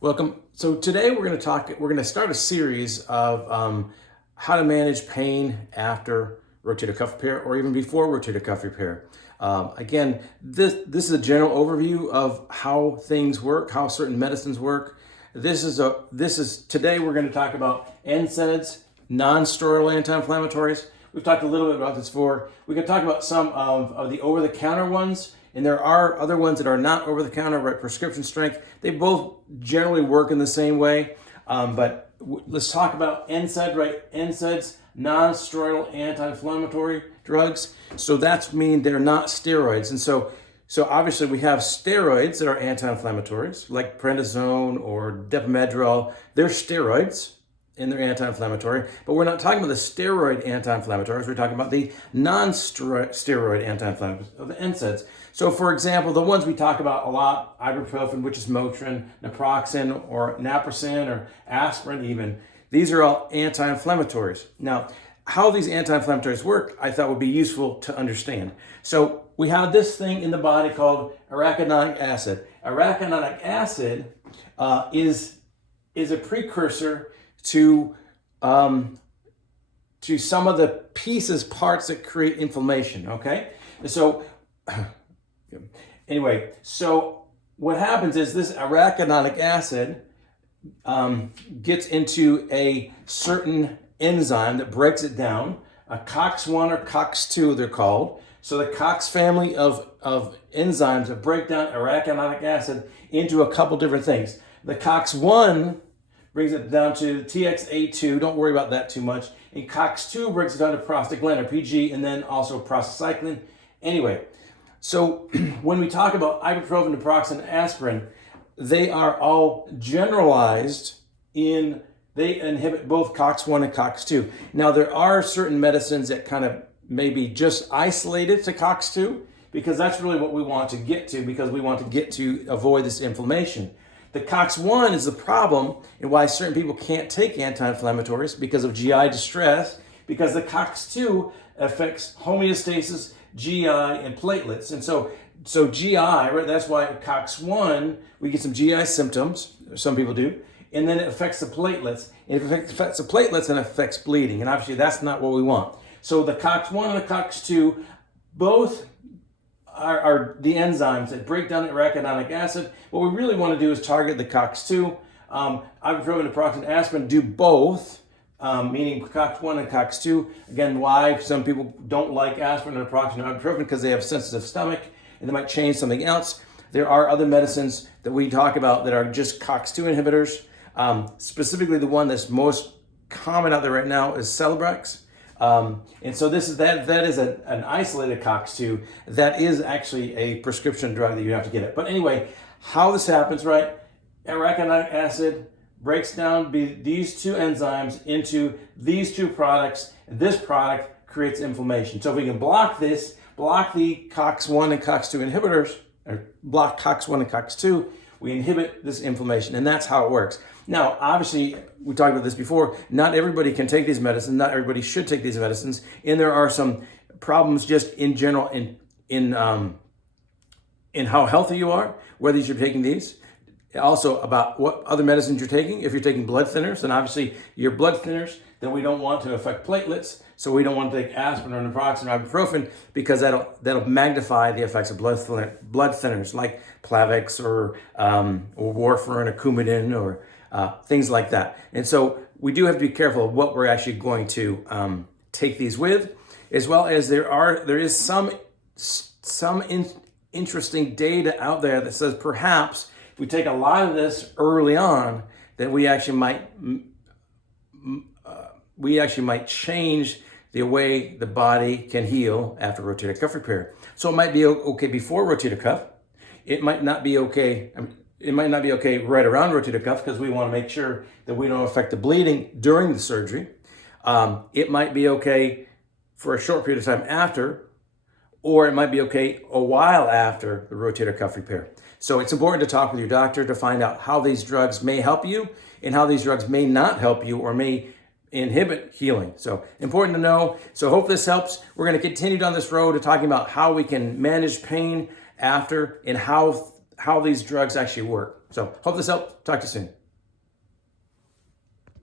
Welcome. So today we're going to start a series of how to manage pain after rotator cuff repair or even before rotator cuff repair. Again, this is a general overview of how things work, how certain medicines work. Today we're going to talk about NSAIDs, non-steroidal anti-inflammatories. We've talked a little bit about this before. We can talk about some of the over-the-counter ones. And there are other ones that are not over-the-counter, right? Prescription strength. They both generally work in the same way. Let's talk about NSAID, right? NSAIDs, non-steroidal anti-inflammatory drugs. So that's mean they're not steroids. And so obviously we have steroids that are anti-inflammatories, like prednisone or depomedrol. They're steroids and they're anti-inflammatory, but we're not talking about the steroid anti-inflammatories. We're talking about the non-steroid anti-inflammatories, the NSAIDs. So for example, the ones we talk about a lot, ibuprofen, which is Motrin, naproxen, or naproxen, or aspirin even, these are all anti-inflammatories. Now, how these anti-inflammatories work, I thought would be useful to understand. So we have this thing in the body called arachidonic acid. Arachidonic acid is a precursor to some of the parts that create inflammation, okay? So anyway, so what happens is this arachidonic acid gets into a certain enzyme that breaks it down, a COX-1 or COX-2 they're called. So the COX family of enzymes that break down arachidonic acid into a couple different things. The COX-1 brings it down to TXA2, don't worry about that too much. And COX-2 breaks it down to prostaglandin, or PG, and then also prostacyclin. Anyway, so when we talk about ibuprofen, naproxen, and aspirin, they are all generalized they inhibit both COX-1 and COX-2. Now, there are certain medicines that kind of maybe just isolated to COX-2, because that's really what we want to get to, because we want to get to avoid this inflammation. The COX-1 is the problem and why certain people can't take anti-inflammatories because of GI distress, because the COX-2 affects homeostasis, GI, and platelets. And so GI, right, that's why COX-1, we get some GI symptoms, some people do, and then it affects the platelets. And if it affects the platelets, then it affects bleeding. And obviously that's not what we want. So the COX-1 and the COX-2 both are the enzymes that break down the arachidonic acid. What we really want to do is target the COX-2. Ibuprofen, naproxen, aspirin do both, meaning COX-1 and COX-2. Again, why some people don't like aspirin, naproxen, or ibuprofen, because they have sensitive stomach and they might change something else. There are other medicines that we talk about that are just COX-2 inhibitors. Specifically, the one that's most common out there right now is Celebrex. And so that is an isolated COX-2 that is actually a prescription drug that you have to get it. But anyway, how this happens, right? Arachidonic acid breaks down these two enzymes into these two products, and this product creates inflammation. So if we can block the COX-1 and COX-2 inhibitors, or block COX-1 and COX-2, we inhibit this inflammation, and that's how it works. Now, obviously, we talked about this before, not everybody can take these medicines, not everybody should take these medicines, and there are some problems just in general in how healthy you are, whether you're taking these. Also about what other medicines you're taking. If you're taking blood thinners, then obviously your blood thinners, then we don't want to affect platelets, so we don't want to take aspirin or naproxen or ibuprofen, because that'll magnify the effects of blood thinners like Plavix or warfarin or Coumadin or things like that. And so we do have to be careful of what we're actually going to take these with, as well as there is some interesting data out there that says perhaps if we take a lot of this early on, that we actually might change the way the body can heal after rotator cuff repair. So it might be okay before rotator cuff. It might not be okay. It might not be okay right around rotator cuff, because we want to make sure that we don't affect the bleeding during the surgery. It might be okay for a short period of time after, or it might be okay a while after the rotator cuff repair. So it's important to talk with your doctor to find out how these drugs may help you and how these drugs may not help you or may inhibit healing. So important to know. So hope this helps. We're going to continue down this road to talking about how we can manage pain after and how these drugs actually work. So hope this helped. Talk to you soon.